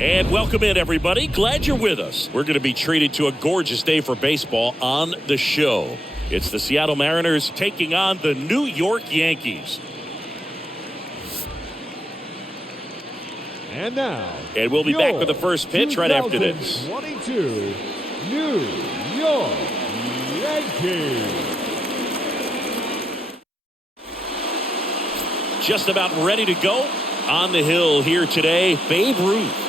And welcome in, everybody. Glad you're with us. We're going to be treated to a gorgeous day for baseball on the show. It's the Seattle Mariners taking on the New York Yankees. And now, and we'll be back with the first pitch right after this. 2022 New York Yankees. Just about ready to go on the hill here today, Babe Ruth.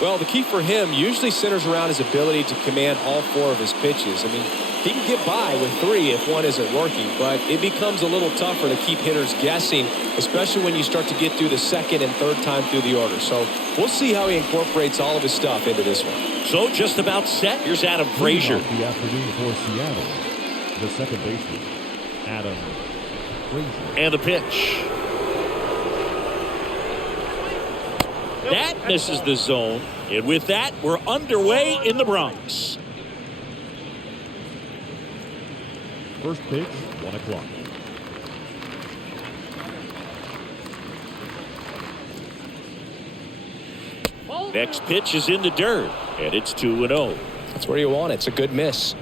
Well, the key for him usually centers around his ability to command all four of his pitches. I mean, he can get by with three if one isn't working, but it becomes a little tougher to keep hitters guessing, especially when you start to get through the second and third time through the order. So we'll see how he incorporates all of his stuff into this one. So just about set. Here's Adam Frazier. The afternoon for Seattle, the second baseman, Adam Frazier. And the pitch. That misses the zone. And with that, we're underway in the Bronx. First pitch, 1 o'clock. Next pitch is in the dirt, and it's 2-0. That's where you want it. It's a good miss.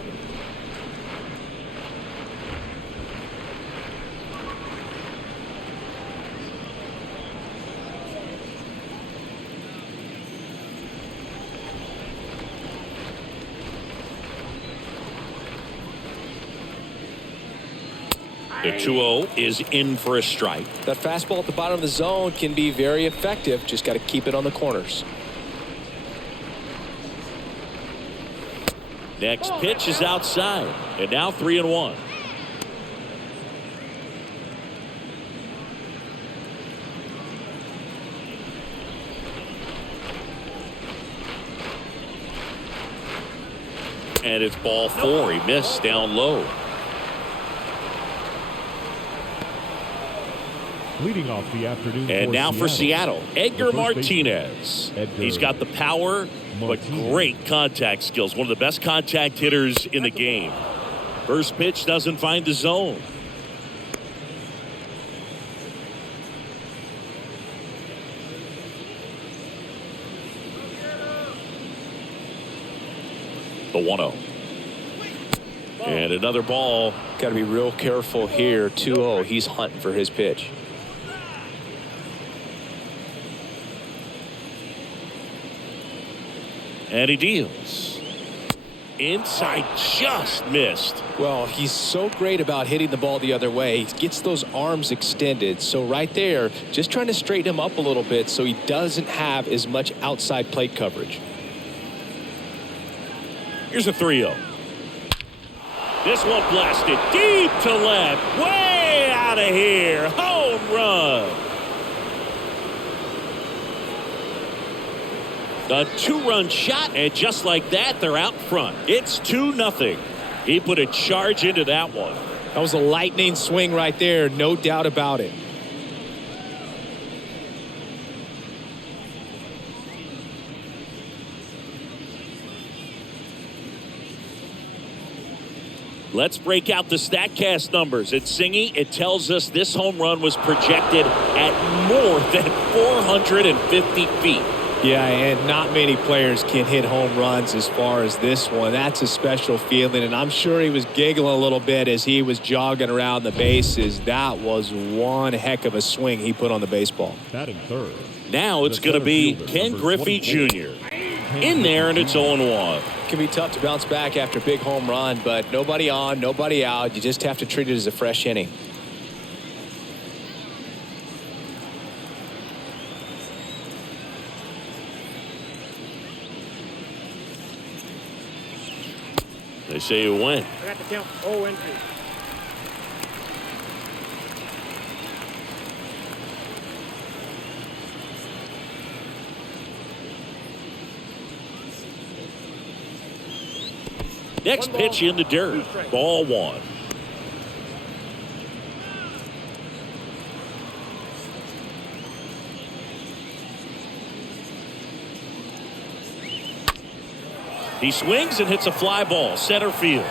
The 2-0 is in for a strike. That fastball at the bottom of the zone can be very effective. Just got to keep it on the corners. Next pitch is outside, and now 3-1. And it's ball 4. He missed down low. Leading off the afternoon. And now for Seattle, Edgar Martinez. He's got the power, but great contact skills. One of the best contact hitters in the game. First pitch doesn't find the zone. The 1-0. And another ball. Got to be real careful here. 2-0. He's hunting for his pitch. And he deals. Inside, just missed. Well, he's so great about hitting the ball the other way. He gets those arms extended. So right there, just trying to straighten him up a little bit so he doesn't have as much outside plate coverage. Here's a 3-0. This one blasted deep to left. Way out of here. Home run. A 2-run shot, and just like that, they're out front. It's 2-0. He put a charge into that one. That was a lightning swing right there, no doubt about it. Let's break out the StatCast numbers. At Singy, it tells us this home run was projected at more than 450 feet. Yeah, and not many players can hit home runs as far as this one. That's a special feeling, and I'm sure he was giggling a little bit as he was jogging around the bases. That was one heck of a swing he put on the baseball. Batting third. Now it's going to be Ken Griffey Jr. in there, and it's 0-1. It can be tough to bounce back after a big home run, but nobody on, nobody out. You just have to treat it as a fresh inning. They say you win. I got the count 0-2. Next pitch in the dirt. Ball 1. He swings and hits a fly ball, center field.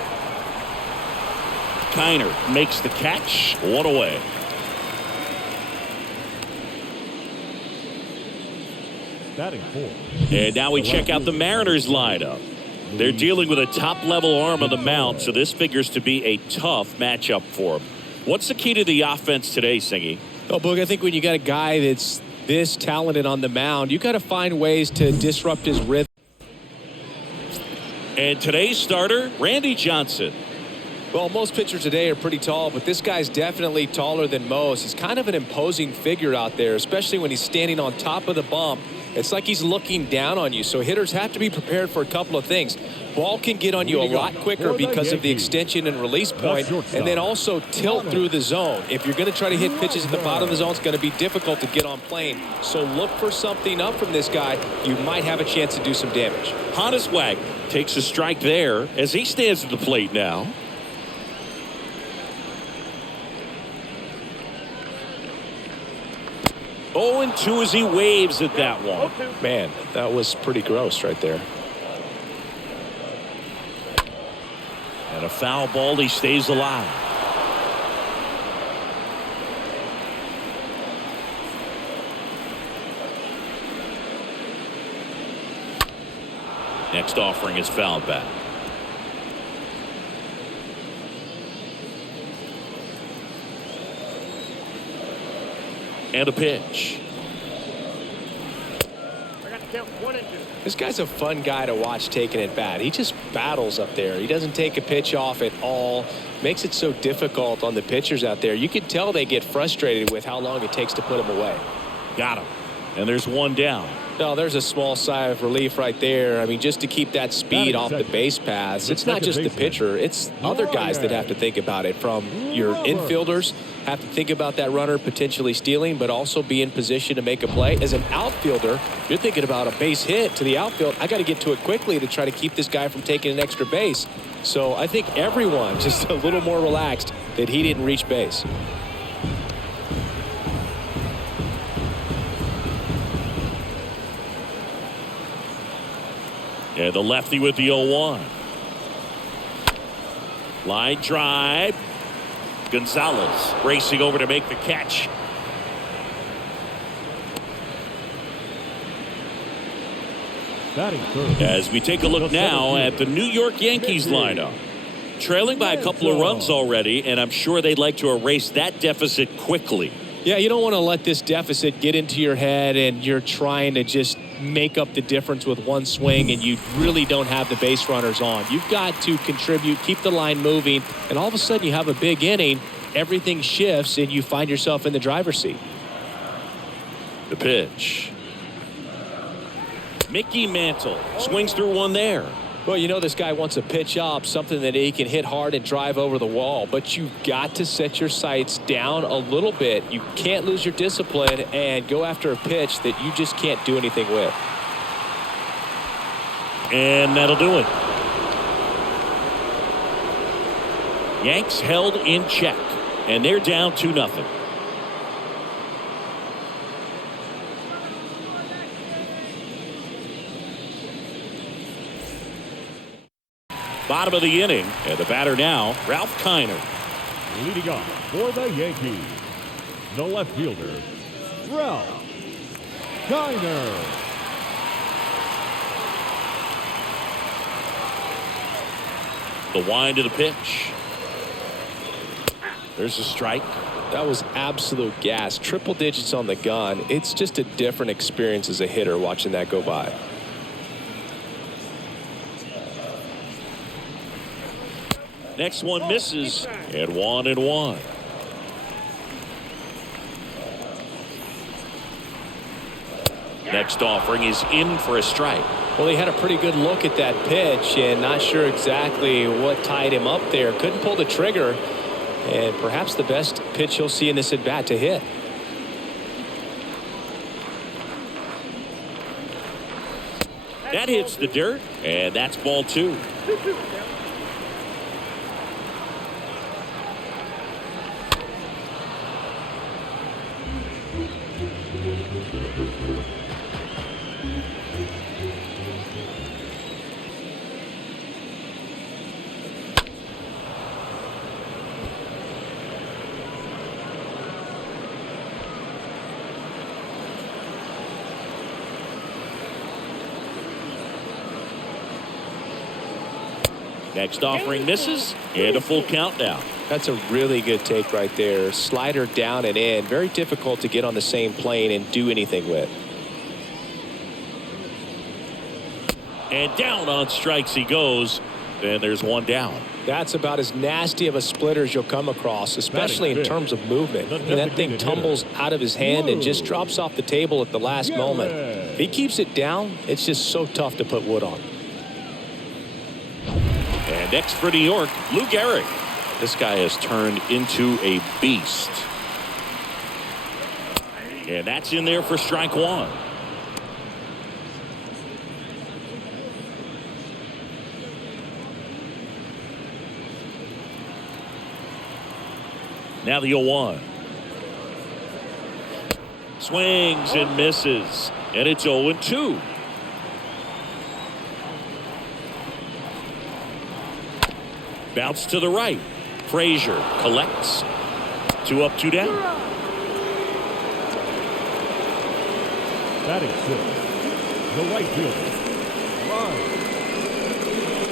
Kiner makes the catch, one away. Batting fourth. And now we check out the Mariners lineup. They're dealing with a top-level arm on the mound, so this figures to be a tough matchup for them. What's the key to the offense today, Singy? Oh, Boog, I think when you got a guy that's this talented on the mound, you got to find ways to disrupt his rhythm. And today's starter, Randy Johnson. Well, most pitchers today are pretty tall, but this guy's definitely taller than most. He's kind of an imposing figure out there, especially when he's standing on top of the bump. It's like he's looking down on you, so hitters have to be prepared for a couple of things. Ball can get on you a lot quicker because of the extension and release point, and then also tilt through the zone. If you're going to try to hit pitches at the bottom of the zone, it's going to be difficult to get on plane. So look for something up from this guy. You might have a chance to do some damage. Honiswag takes a strike there as he stands at the plate now. Oh, and 2 as he waves at that one. Man, that was pretty gross right there. And a foul ball, he stays alive. Next offering is fouled back. And a pitch. This guy's a fun guy to watch taking at bat. He just battles up there. He doesn't take a pitch off at all. Makes it so difficult on the pitchers out there. You can tell they get frustrated with how long it takes to put him away. Got him. And there's one down. No, there's a small sigh of relief right there. I mean, just to keep that speed off the base paths. It's not just the pitcher. It's other guys that have to think about it. From your infielders have to think about that runner potentially stealing, but also be in position to make a play. As an outfielder, you're thinking about a base hit to the outfield. I got to get to it quickly to try to keep this guy from taking an extra base. So I think everyone just a little more relaxed that he didn't reach base. Yeah, the lefty with the 0-1. Line drive. Gonzalez racing over to make the catch. Batting third. As we take a look now at the New York Yankees lineup. Trailing by a couple of runs already, and I'm sure they'd like to erase that deficit quickly. Yeah, you don't want to let this deficit get into your head and you're trying to just make up the difference with one swing and you really don't have the base runners on. You've got to contribute, keep the line moving, and all of a sudden you have a big inning, everything shifts, and you find yourself in the driver's seat. The pitch. Mickey Mantle swings through one there. Well, you know this guy wants a pitch up, something that he can hit hard and drive over the wall, but you've got to set your sights down a little bit. You can't lose your discipline and go after a pitch that you just can't do anything with. And that'll do it. Yanks held in check, and they're down 2-0. Bottom of the inning, and the batter now, Ralph Kiner. Leading off for the Yankees, the left fielder, Ralph Kiner. The wind of the pitch. There's a strike. That was absolute gas. Triple digits on the gun. It's just a different experience as a hitter watching that go by. Next one misses, and 1-1. Next offering is in for a strike. Well, he had a pretty good look at that pitch and not sure exactly what tied him up there. Couldn't pull the trigger, and perhaps the best pitch you'll see in this at bat to hit. That hits the dirt, and that's ball 2. Next offering misses, and a full count now. That's a really good take right there. Slider down and in. Very difficult to get on the same plane and do anything with. And down on strikes he goes. And there's one down. That's about as nasty of a splitter as you'll come across, especially in terms of movement. And that thing tumbles out of his hand and just drops off the table at the last moment. If he keeps it down, it's just so tough to put wood on. And next for New York, Lou Gehrig. This guy has turned into a beast. And that's in there for strike one. Now the 0-1. Swings and misses. And it's 0-2. Bounce to the right. Frazier collects. 2 up, 2 down. Batting sixth, the right fielder, Ryan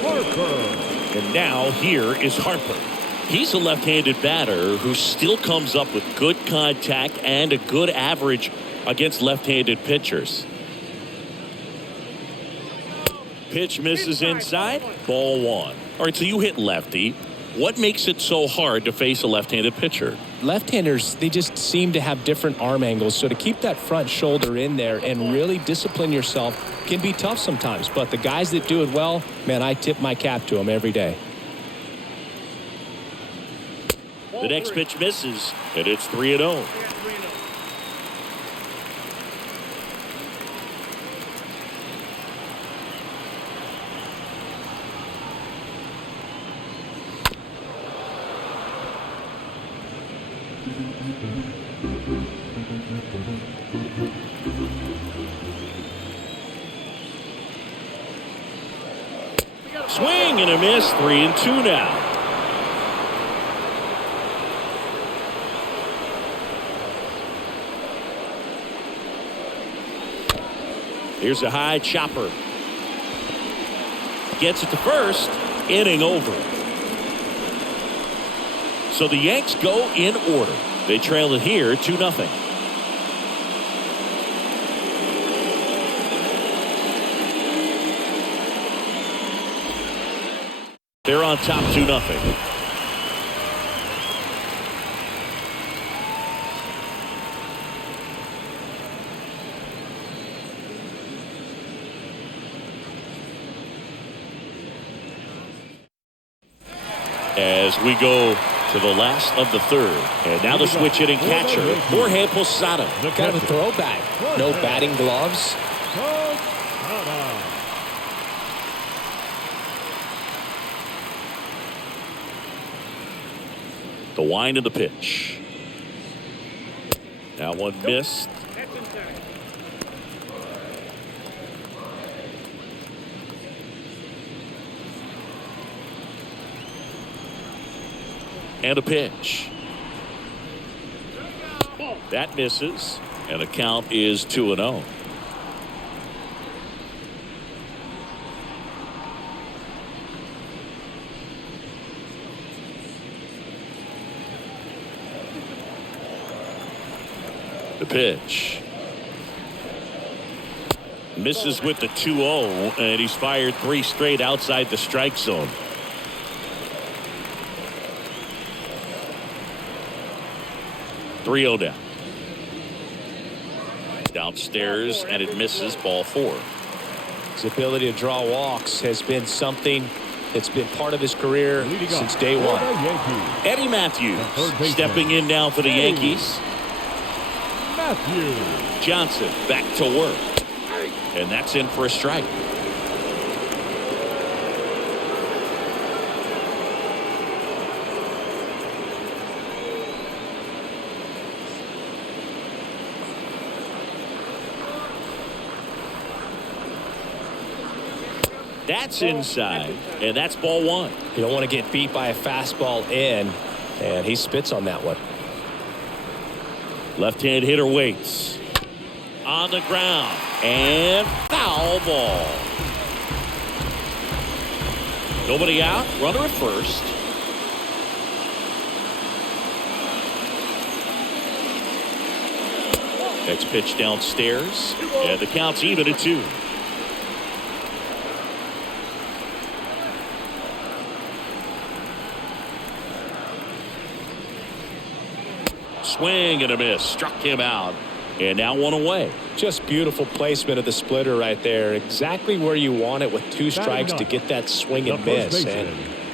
Harper. And now here is Harper. He's a left-handed batter who still comes up with good contact and a good average against left-handed pitchers. Pitch misses inside. Ball one. All right, so you hit lefty. What makes it so hard to face a left-handed pitcher? Left-handers, they just seem to have different arm angles. So to keep that front shoulder in there and really discipline yourself can be tough sometimes. But the guys that do it well, man, I tip my cap to them every day. The next pitch misses, and it's 3-0. Swing and a miss, 3-2 now. Here's a high chopper. Gets it to first. Inning over. So the Yanks go in order. They trail it here 2-0. They're on top 2-0. As we go to the last of the third. And now the switch hitting catcher, Jorge Posada. Kind of a throwback. No batting gloves. The wind of the pitch. Now one missed. And a pitch. That misses. And the count is 2-0. The pitch. Misses with the 2-0, and he's fired 3 straight outside the strike zone. Three-0 down. Downstairs, and it misses. Ball 4. His ability to draw walks has been something that's been part of his career since day one. Eddie Matthews stepping in now for the Yankees. Johnson back to work. And that's in for a strike. That's inside, and that's ball 1. You don't want to get beat by a fastball in, and he spits on that one. Left-hand hitter waits. On the ground, and foul ball. Nobody out. Runner at first. Next pitch downstairs. And the count's even at 2. Swing and a miss. Struck him out. And now 1 away. Just beautiful placement of the splitter right there. Exactly where you want it with 2 strikes to get that swing and miss. And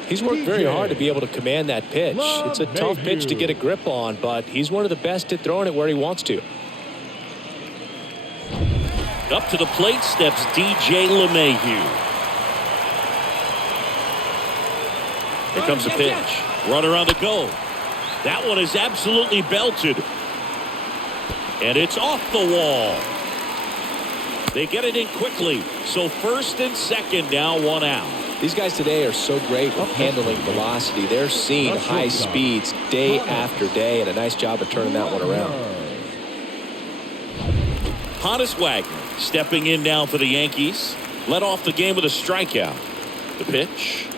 he's worked very hard to be able to command that pitch. It's a tough pitch to get a grip on, but he's one of the best at throwing it where he wants to. Up to the plate steps DJ LeMahieu. Here comes the pitch. Runner on the go. That one is absolutely belted. And it's off the wall. They get it in quickly. So first and second, now 1 out. These guys today are so great with handling velocity. They're seeing high speeds day after day, and a nice job of turning that one around. Honus Wagner stepping in now for the Yankees. Led off the game with a strikeout. The pitch.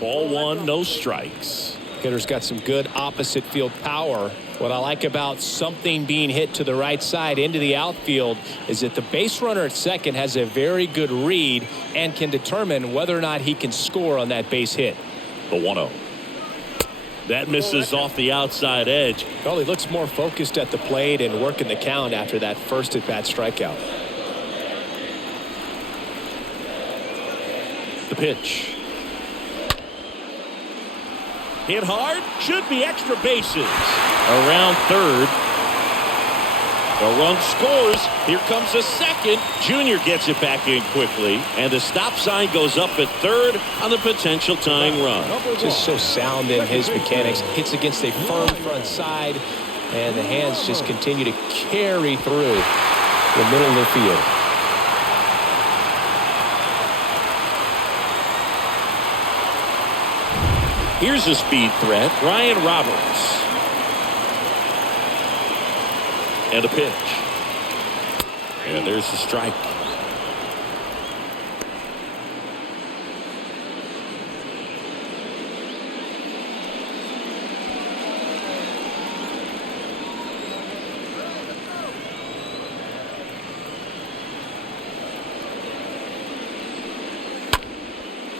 Ball 1, no strikes. Hitter's got some good opposite field power. What I like about something being hit to the right side into the outfield is that the base runner at second has a very good read and can determine whether or not he can score on that base hit. The 1-0. That misses off the outside edge. Well, he looks more focused at the plate and working the count after that first at-bat strikeout. The pitch. Hit hard. Should be extra bases. Around third. The run scores. Here comes a second. Junior gets it back in quickly. And the stop sign goes up at third on the potential tying run. Just so sound in his mechanics. Hits against a firm front side. And the hands just continue to carry through the middle of the field. Here's a speed threat. Ryan Roberts. And a pitch. And there's the strike.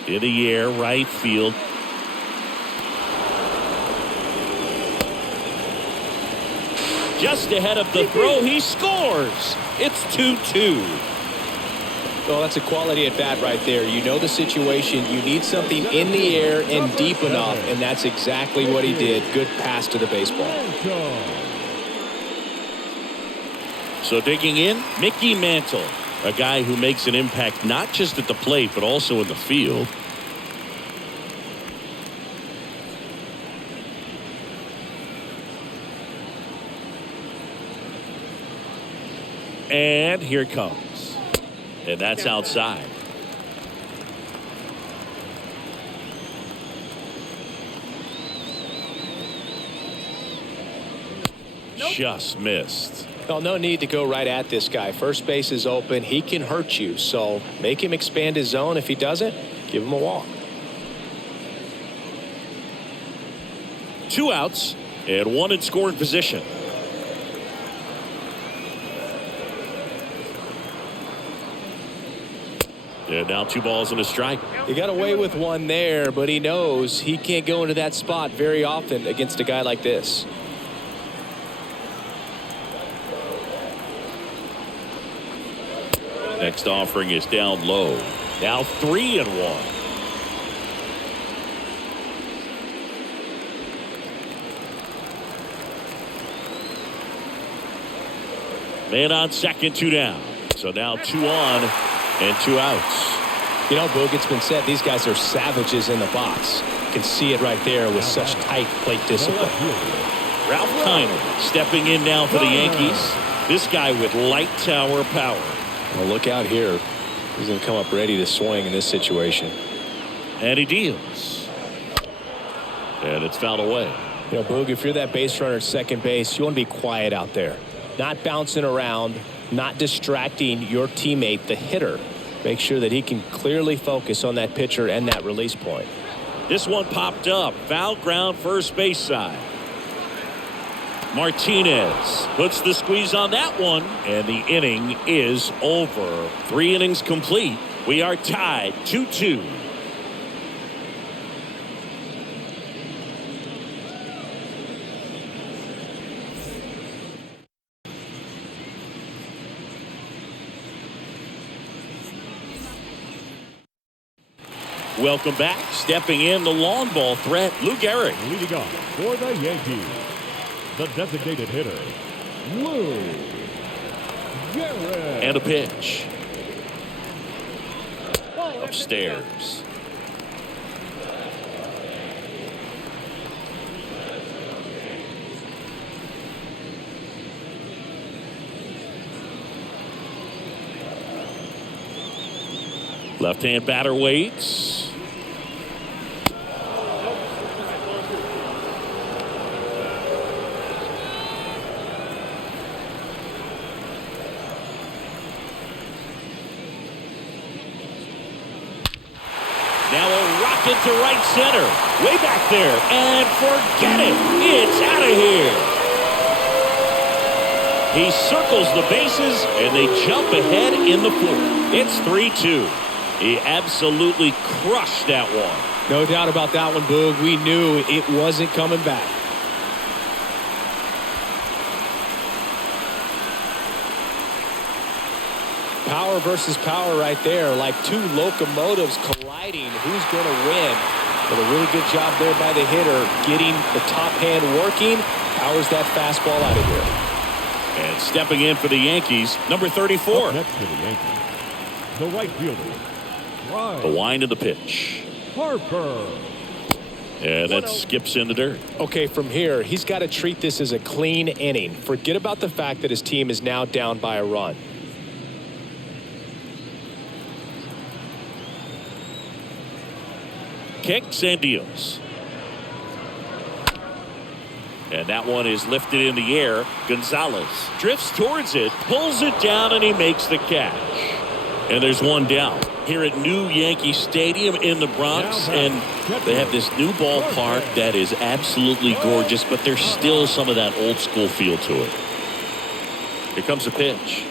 In the air, right field. Just ahead of the throw, he scores. It's 2-2. Well, that's a quality at bat right there. You know the situation. You need something in the air and deep enough, and that's exactly what he did. Good pass to the baseball. So digging in, Mickey Mantle, a guy who makes an impact not just at the plate but also in the field. And here it comes. And that's outside. Nope. Just missed. Well, no need to go right at this guy. First base is open. He can hurt you. So make him expand his zone. If he doesn't, give him a walk. 2 outs and 1 in scoring position. And now 2 balls and a strike. He got away with 1 there, but he knows he can't go into that spot very often against a guy like this. Next offering is down low. Now 3-1. Man on second, 2 down. So now 2 on and 2 outs. You know, Boog, it's been said these guys are savages in the box. You can see it right there with such tight plate discipline. Ralph Kiner stepping in now for the Yankees. This guy with light tower power. Well, look out here. He's going to come up ready to swing in this situation. And he deals. And it's fouled away. You know, Boog, if you're that base runner at second base, you want to be quiet out there. Not bouncing around, not distracting your teammate, the hitter. make sure that he can clearly focus on that pitcher and that release point. This one popped up. Foul ground, first base side. Martinez puts the squeeze on that one, and the inning is over. 3 innings complete. We are tied 2-2. Welcome back. Stepping in, the long ball threat, Lou Gehrig. Leading off for the Yankees, the designated hitter, Lou Gehrig. And a pitch. Upstairs. Left-hand batter waits. Now a rocket to right center. Way back there. And forget it. It's out of here. He circles the bases, and they jump ahead in the 4th. It's 3-2. He absolutely crushed that one. No doubt about that one, Boog. We knew it wasn't coming back. Power versus power right there, like 2 locomotives colliding. Who's going to win? But a really good job there by the hitter, getting the top hand working. Powers that fastball out of here. And stepping in for the Yankees, number 34. Up next to the Yankees, the right fielder, The wind of the pitch. Harper. And that skips in the dirt. Okay, from here, he's got to treat this as a clean inning. Forget about the fact that his team is now down by a run. Kicks and deals. And that one is lifted in the air. Gonzalez drifts towards it, pulls it down, and he makes the catch. And there's one down here at New Yankee Stadium in the Bronx. And they have this new ballpark that is absolutely gorgeous, but there's still some of that old school feel to it. Here comes a pitch.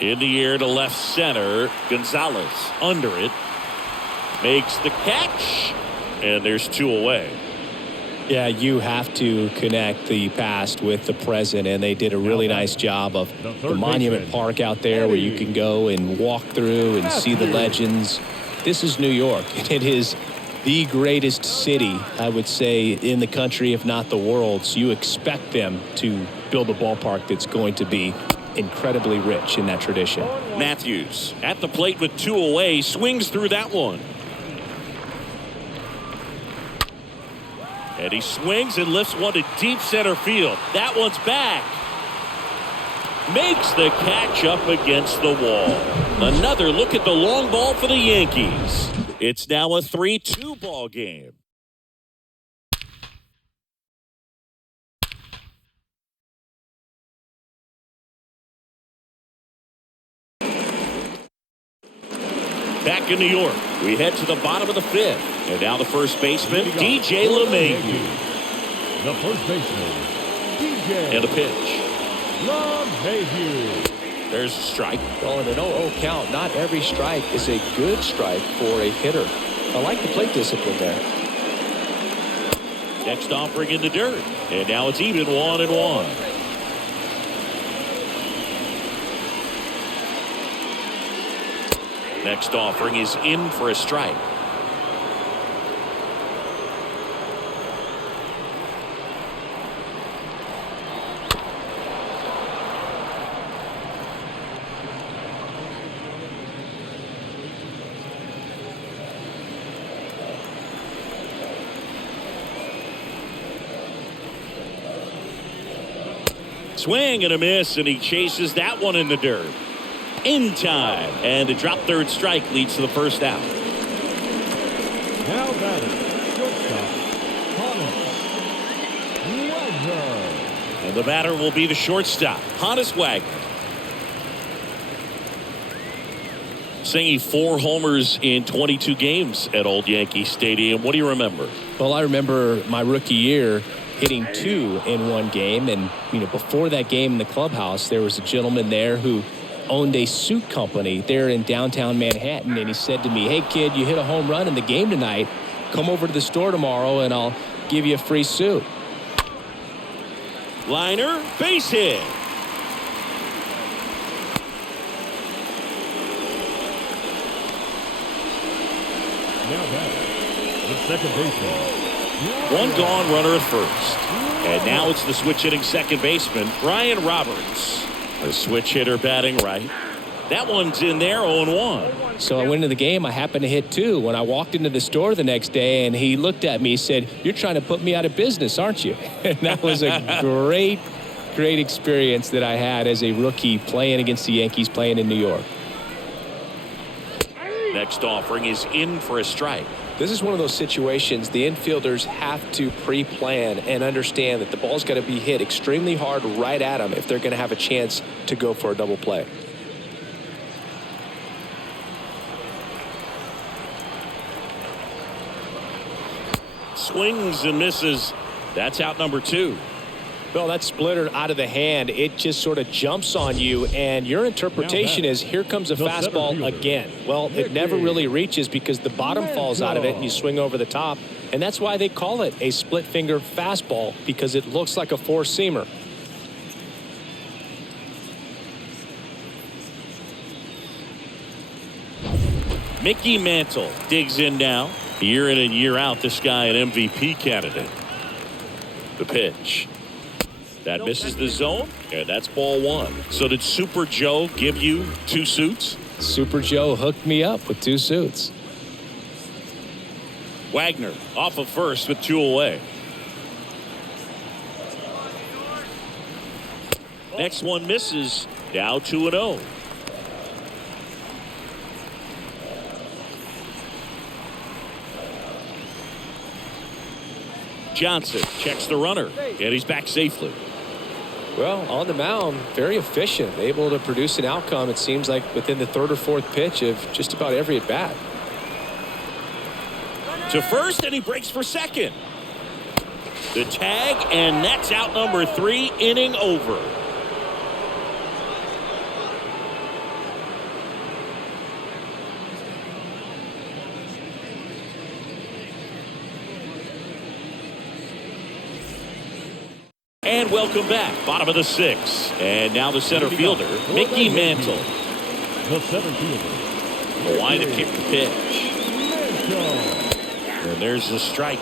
In the air to left center. Gonzalez under it. Makes the catch. And there's 2 away. Yeah, you have to connect the past with the present, and they did a really nice job of the Monument Park out there where you can go and walk through and see the legends. This is New York, and it is the greatest city, I would say, in the country, if not the world. So you expect them to build a ballpark that's going to be incredibly rich in that tradition. Matthews at the plate with 2 away, swings through that one. And he swings and lifts one to deep center field. That one's back. Makes the catch up against the wall. Another look at the long ball for the Yankees. It's now a 3-2 ball game. Back in New York, we head to the bottom of the 5th. And now the first baseman, DJ LeMahieu. The first baseman, DJ. And a pitch. LeMahieu. There's a strike. Well, in an 0-0 count, not every strike is a good strike for a hitter. I like the plate discipline there. Next offering in the dirt. And now it's even 1-1. Next offering is in for a strike. Swing and a miss, and he chases that one in the dirt. In time, and a drop third strike leads to the first out. Now batting, shortstop, Wagner. And the batter will be the shortstop, Honus Wagner. saying 4 homers in 22 games at Old Yankee Stadium. What do you remember? Well, I remember my rookie year hitting 2 in one game. And, before that game in the clubhouse, there was a gentleman there who owned a suit company there in downtown Manhattan. And he said to me, "Hey, kid, you hit a home run in the game tonight. Come over to the store tomorrow and I'll give you a free suit." Liner, base hit. Now batting, the second baseman. One gone, runner at first. And now it's the switch hitting second baseman, Brian Roberts. A switch hitter batting right. That one's in there, 0-1. So I went into the game. I happened to hit 2. When I walked into the store the next day and he looked at me, he said, "You're trying to put me out of business, aren't you?" And that was a great experience that I had as a rookie playing against the Yankees, playing in New York. Next offering is in for a strike. This is one of those situations the infielders have to pre-plan and understand that the ball's got to be hit extremely hard right at them if they're going to have a chance to go for a double play. Swings and misses. That's out number 2. Well, that splitter out of the hand, it just sort of jumps on you, and your interpretation is, here comes a fastball again. Well, it never really reaches because the bottom falls out of it and you swing over the top, and that's why they call it a split finger fastball, because it looks like a four-seamer. Mickey Mantle digs in now. Year in and year out, this guy an MVP candidate. The pitch. That misses the zone, and that's ball 1. So did Super Joe give you 2 suits? Super Joe hooked me up with 2 suits. Wagner off of first with 2 away. Next one misses. Now 2-0. Johnson checks the runner, and he's back safely. Well, on the mound, very efficient, able to produce an outcome, it seems like, within the 3rd or 4th pitch of just about every at-bat. To first, and he breaks for second. The tag, and that's out number 3, inning over. And welcome back. Bottom of the 6th. And now the center fielder, Mickey Mantle. The center fielder. Wide to kick the pitch. And there's the strike.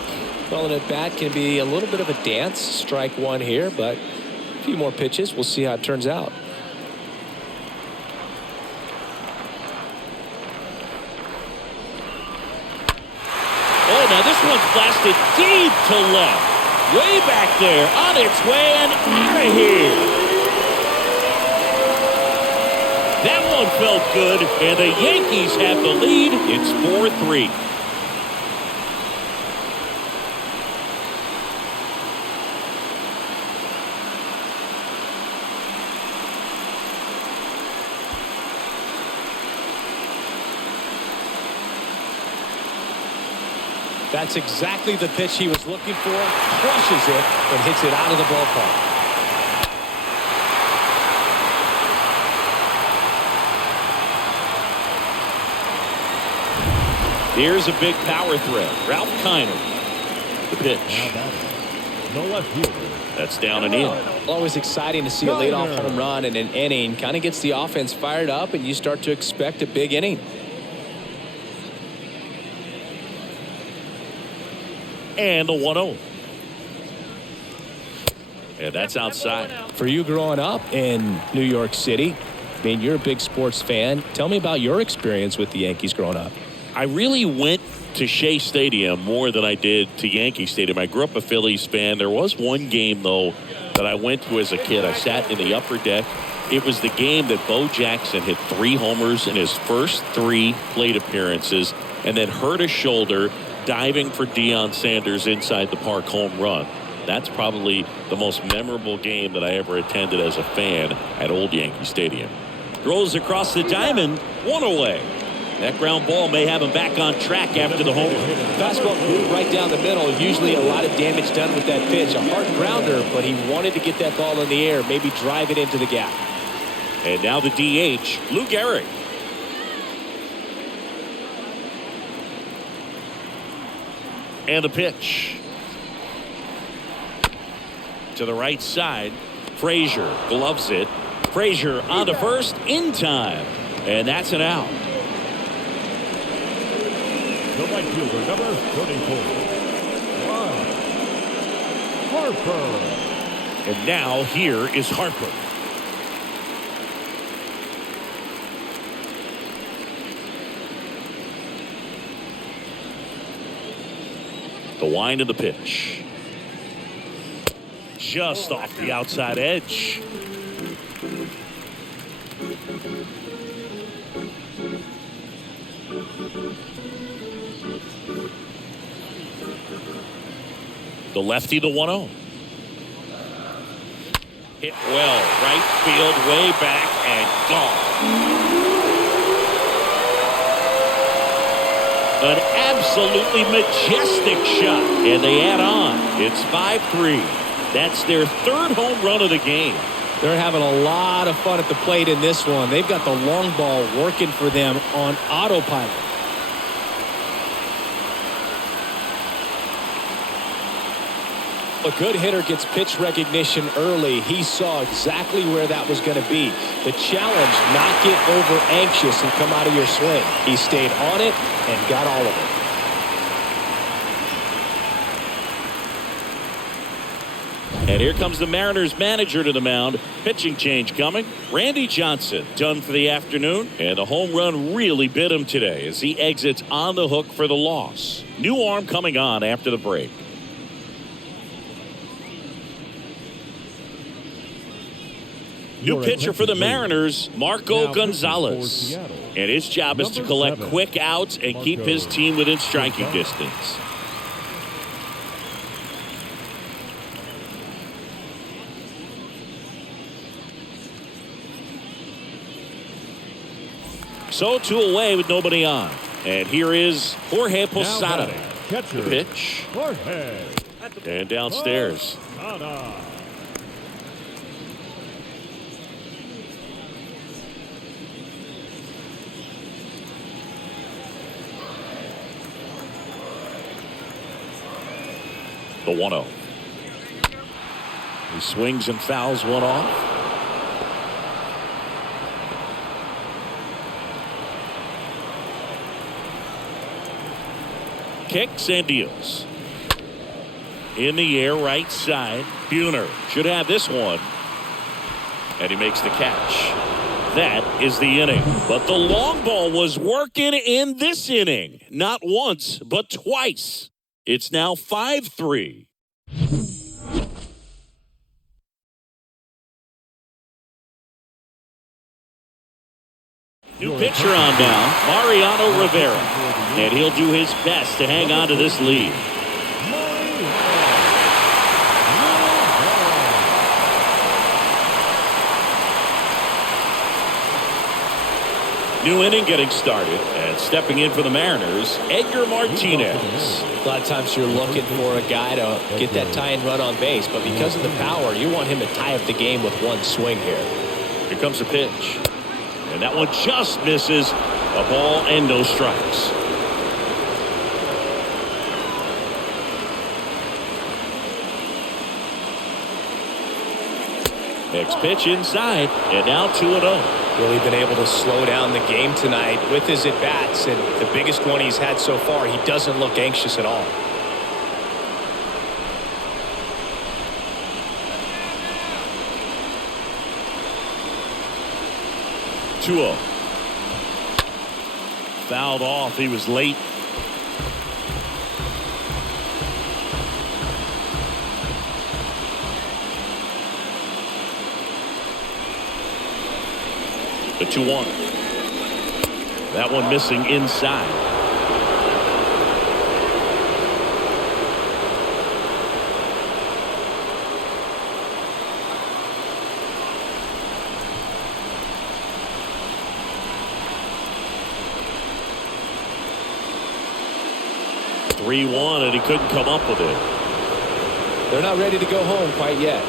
Well, an at-bat can be a little bit of a dance. Strike 1 here, but a few more pitches. We'll see how it turns out. Oh, now this one's blasted deep to left. Way back there, on its way and out of here. That one felt good, and the Yankees have the lead. It's 4-3. That's exactly the pitch he was looking for. Crushes it and hits it out of the ballpark. Here's a big power threat. Ralph Kiner. The pitch. No left fielder. That's down and in. Always exciting to see a leadoff home run in an inning. Kind of gets the offense fired up, and you start to expect a big inning. And a 1-0. And that's outside. For you growing up in New York City, I mean, you're a big sports fan. Tell me about your experience with the Yankees growing up. I really went to Shea Stadium more than I did to Yankee Stadium. I grew up a Phillies fan. There was one game, though, that I went to as a kid. I sat in the upper deck. It was the game that Bo Jackson hit 3 homers in his first 3 plate appearances and then hurt his shoulder diving for Deion Sanders inside the park home run. That's probably the most memorable game that I ever attended as a fan at Old Yankee Stadium. Rolls across the diamond, 1 away. That ground ball may have him back on track after the home run. Fastball grew right down the middle. Usually a lot of damage done with that pitch. A hard grounder, but he wanted to get that ball in the air, maybe drive it into the gap. And now the DH, Lou Gehrig. And the pitch. To the right side. Frazier gloves it. Frazier on to first in time. And that's an out. The right fielder, number 34, Harper. And now here is Harper. The wind of the pitch. Just off the outside edge. The lefty, the 1-0. Hit well, right field, way back, and gone. An absolutely majestic shot, and they add on. It's 5-3. That's their third home run of the game. They're having a lot of fun at the plate in this one. They've got the long ball working for them on autopilot. A good hitter gets pitch recognition early. He saw exactly where that was going to be. The challenge, not get over anxious and come out of your swing. He stayed on it and got all of it. And here comes the Mariners manager to the mound. Pitching change coming. Randy Johnson done for the afternoon. And the home run really bit him today as he exits on the hook for the loss. New arm coming on after the break. New pitcher for the Mariners, Marco Gonzalez. And his job is to collect quick outs and keep his team within striking distance. So 2 away with nobody on. And here is Jorge Posada. The pitch. And downstairs. The 1-0. He swings and fouls one off. Kicks and deals. In the air, right side. Buhner should have this one. And he makes the catch. That is the inning. But the long ball was working in this inning. Not once, but twice. It's now 5-3. New pitcher on now, Mariano Rivera. And he'll do his best to hang on to this lead. New inning getting started, and stepping in for the Mariners, Edgar Martinez. A lot of times you're looking for a guy to get that tying run on base, but because of the power, you want him to tie up the game with one swing here. Here comes a pitch. And that one just misses. A ball and no strikes. Next pitch inside, and now 2-0. Really been able to slow down the game tonight with his at-bats, and the biggest one he's had so far, he doesn't look anxious at all. Fouled off. He was late. The 2-1. That one missing inside. 3-1, and he couldn't come up with it. They're not ready to go home quite yet.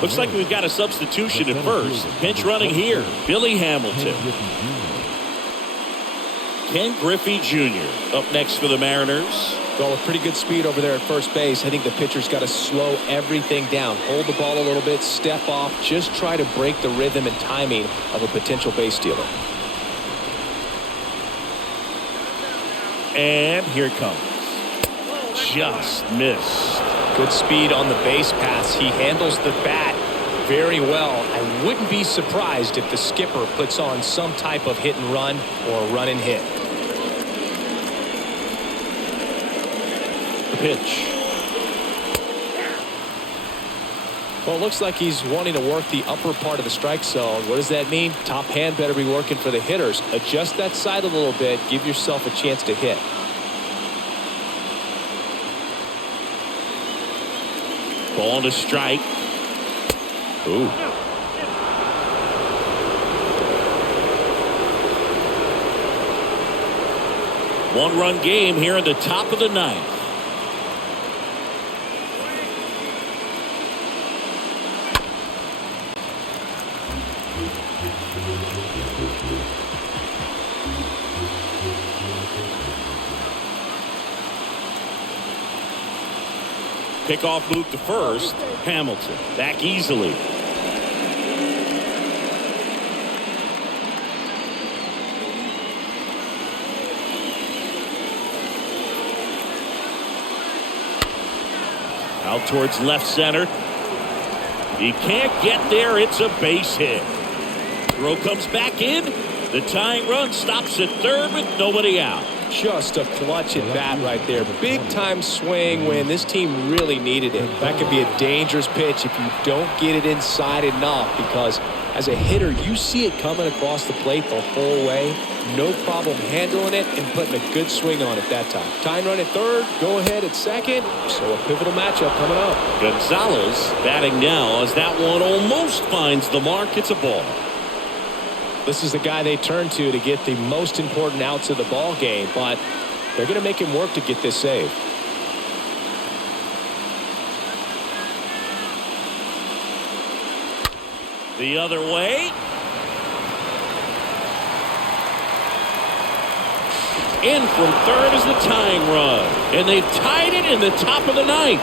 Looks like we've got a substitution at first. Pinch running here, Billy Hamilton. Ken Griffey Jr. up next for the Mariners. Well, with pretty good speed over there at first base, I think the pitcher's got to slow everything down. Hold the ball a little bit, step off, just try to break the rhythm and timing of a potential base stealer. And here it comes. Just missed. Good speed on the base pass. He handles the bat very well. I wouldn't be surprised if the skipper puts on some type of hit and run or run and hit. The pitch. Well, it looks like he's wanting to work the upper part of the strike zone. What does that mean? Top hand better be working for the hitters. Adjust that side a little bit. Give yourself a chance to hit. Ball to strike. Ooh. One-run game here in the top of the ninth. Pickoff move to first. Hamilton back easily. Out towards left center. He can't get there. It's a base hit. Throw comes back in. The tying run stops at third with nobody out. Just a clutch at bat right there. Big time swing when this team really needed it. That could be a dangerous pitch if you don't get it inside enough, because as a hitter you see it coming across the plate the whole way. No problem handling it and putting a good swing on it that time. Tying run at third, go ahead at second. So a pivotal matchup coming up. Gonzalez batting now as that one almost finds the mark. It's a ball. This is the guy they turn to get the most important outs of the ball game, but they're going to make him work to get this save. The other way. In from third is the tying run, and they've tied it in the top of the ninth.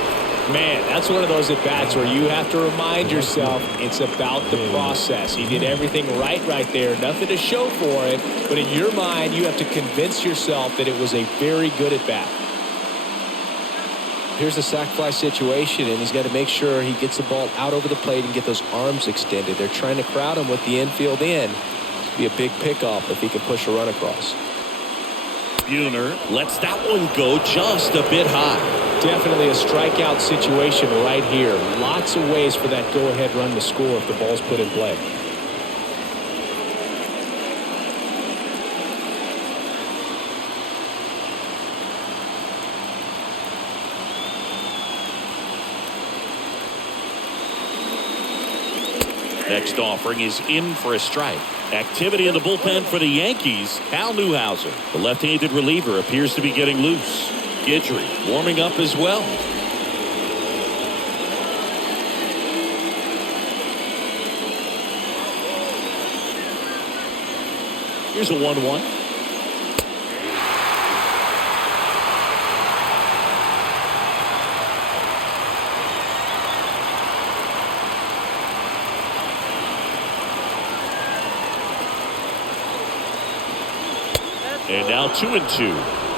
Man, that's one of those at-bats where you have to remind yourself it's about the process. He did everything right there. Nothing to show for it. But in your mind, you have to convince yourself that it was a very good at-bat. Here's the sac fly situation, and he's got to make sure he gets the ball out over the plate and get those arms extended. They're trying to crowd him with the infield in. It'll be a big pickoff if he can push a run across. Buhner lets that one go just a bit high. Definitely a strikeout situation right here. Lots of ways for that go-ahead run to score if the ball's put in play. Next offering is in for a strike. Activity in the bullpen for the Yankees. Hal Newhouser, the left-handed reliever, appears to be getting loose. Guidry warming up as well. Here's a 1-1. And now 2-2.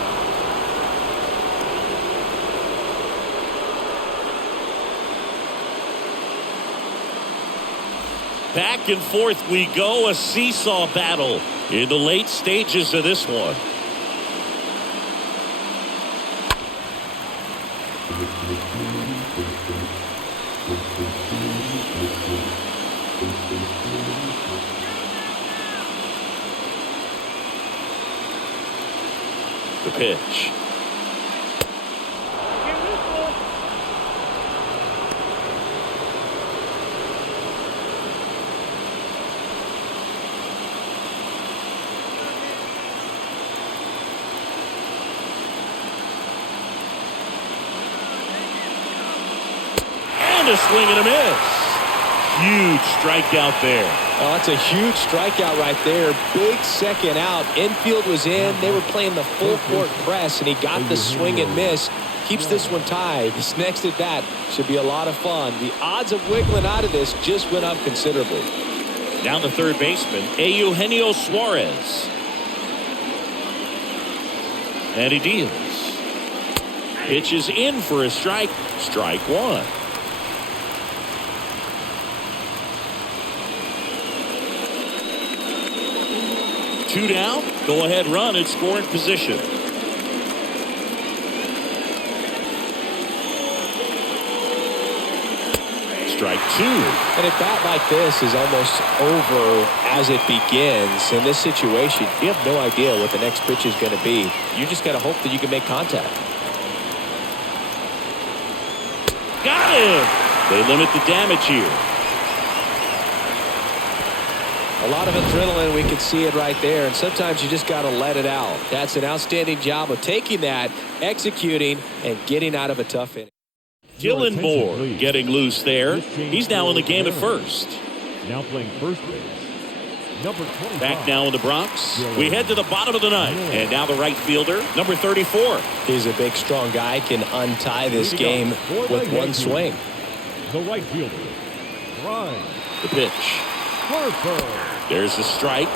Back and forth we go, a seesaw battle in the late stages of this one. The pitch. And a swing and a miss. Huge strikeout there. Oh, that's a huge strikeout right there. Big second out. Infield was in. They were playing the full court press, and he got the swing and miss. Keeps this one tied. This next at bat should be a lot of fun. The odds of wiggling out of this just went up considerably. Down the third baseman, Eugenio Suarez. And he deals. Pitches in for a strike. Strike one. Two down. Go ahead run in scoring position. Strike two. And a bat like this is almost over as it begins. In this situation, you have no idea what the next pitch is going to be. You just got to hope that you can make contact. Got him. They limit the damage here. A lot of adrenaline, we can see it right there, and sometimes you just got to let it out. That's an outstanding job of taking that, executing, and getting out of a tough inning. Dylan Moore getting loose there. He's now in the game at first. Now playing first base. Number 25. Back now in the Bronx. We head to the bottom of the ninth. And now the right fielder, number 34. He's a big, strong guy, can untie this game with one swing. The right fielder, Ryan. The pitch. Harper. There's the strike.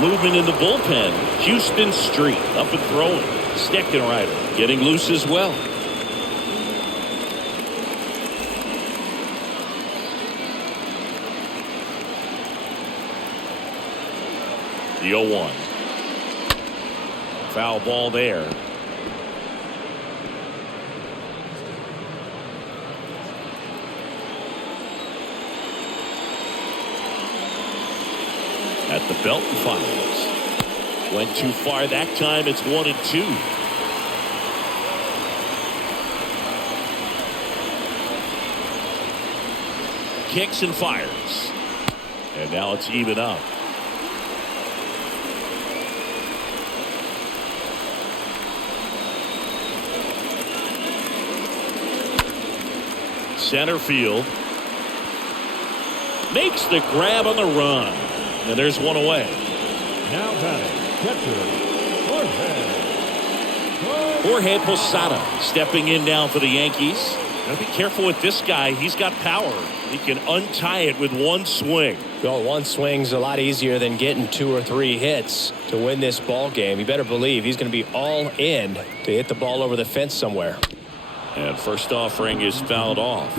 Movement in the bullpen. Houston Street up and throwing. Steckenrider getting loose as well. The 0-1. Foul ball there. At the belt and fires. Went too far that time. It's 1-2. Kicks and fires. And now it's even up. Center field. Makes the grab on the run. And there's one away. Now batting, catcher, Jorge Posada stepping in now for the Yankees. Gotta be careful with this guy. He's got power. He can untie it with one swing. Well, one swing's a lot easier than getting 2 or 3 hits to win this ball game. You better believe he's going to be all in to hit the ball over the fence somewhere. And first offering is fouled off.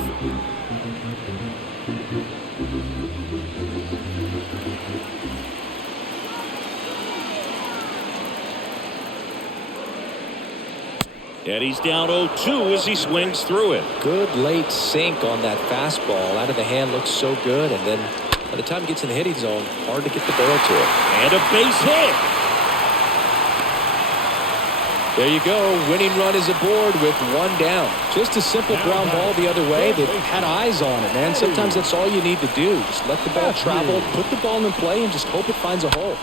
And he's down 0-2 as he swings through it. Good late sink on that fastball. Out of the hand looks so good, and then by the time it gets in the hitting zone, hard to get the barrel to it. And a base hit. There you go. Winning run is aboard with 1 down. Just a simple ground ball the other way. They've had eyes on it, man. Sometimes that's all you need to do. Just let the ball travel, put the ball in play, and just hope it finds a hole.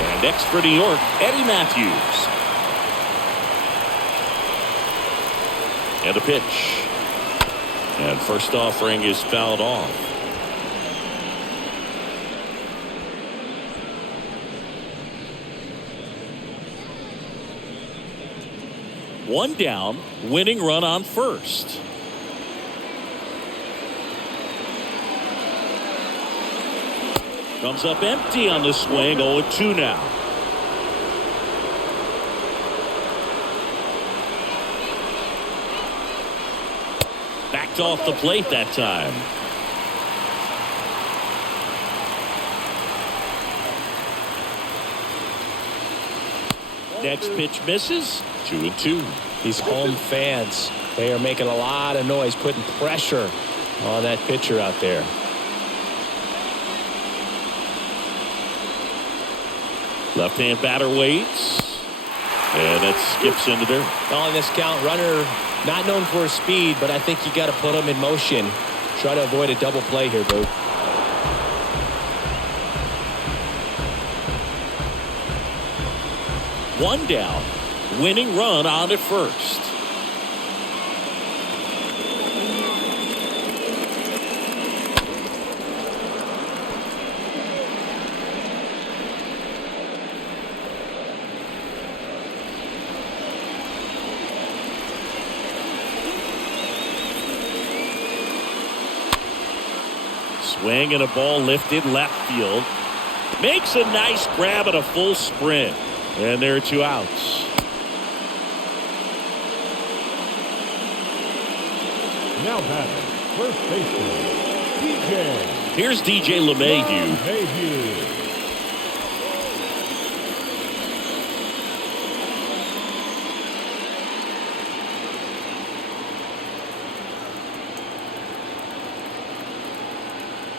And next for New York, Eddie Matthews. And a pitch. And first offering is fouled off. One down, winning run on first. Comes up empty on the swing, 0-2 now. Backed off the plate that time. Next pitch misses, 2-2. These home fans, they are making a lot of noise, putting pressure on that pitcher out there. Left-hand batter waits. And it skips into there. On this count, runner not known for his speed, but I think you got to put him in motion. Try to avoid a double play here, Boo. One down, winning run on at first. Swing and a ball lifted left field. Makes a nice grab at a full sprint. And there are 2 outs. Now batting, first baseman, DJ. Here's DJ LeMahieu.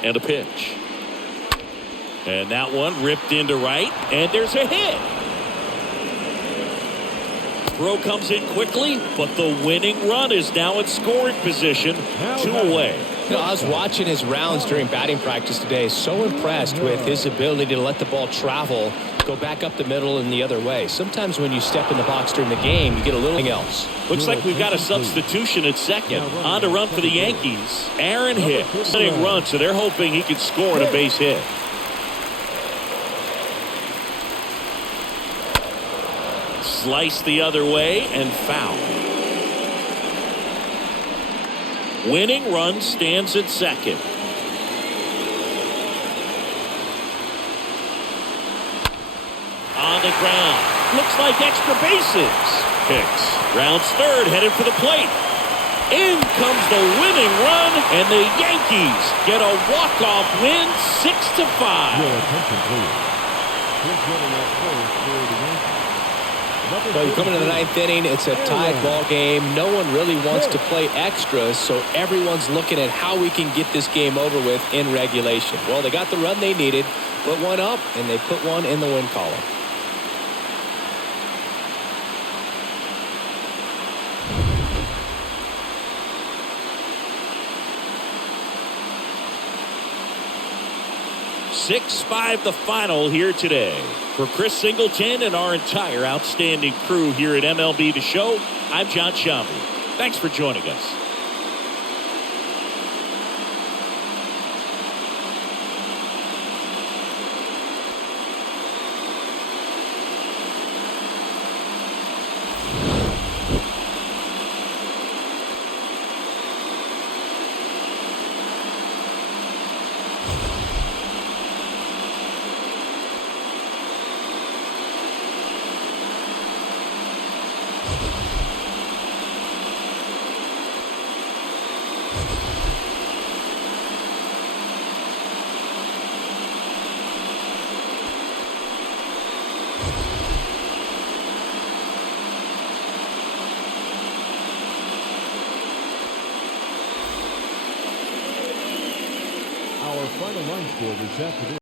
And a pitch. And that one ripped into right. And there's a hit. Throw comes in quickly, but the winning run is now in scoring position. 2 away. You know, I was watching his rounds during batting practice today. So impressed with his ability to let the ball travel, go back up the middle and the other way. Sometimes when you step in the box during the game, you get a little else. Looks like we've got a substitution at second. On to run for the Yankees. Aaron Hicks. Winning run, so they're hoping he can score on a base hit. Slice the other way and foul. Winning run stands at second. On the ground. Looks like extra bases. Hicks rounds third, headed for the plate. In comes the winning run, and the Yankees get a walk-off win, 6-5. Your attention, please. Here's running at first for the Yankees. Well, you come into the 9th inning, it's a tied ball game. No one really wants to play extras, so everyone's looking at how we can get this game over with in regulation. Well, they got the run they needed, put one up, and they put one in the win column. Six-5 the final here today. For Chris Singleton and our entire outstanding crew here at MLB The Show, I'm John Shambi. Thanks for joining us. Our final line score this afternoon.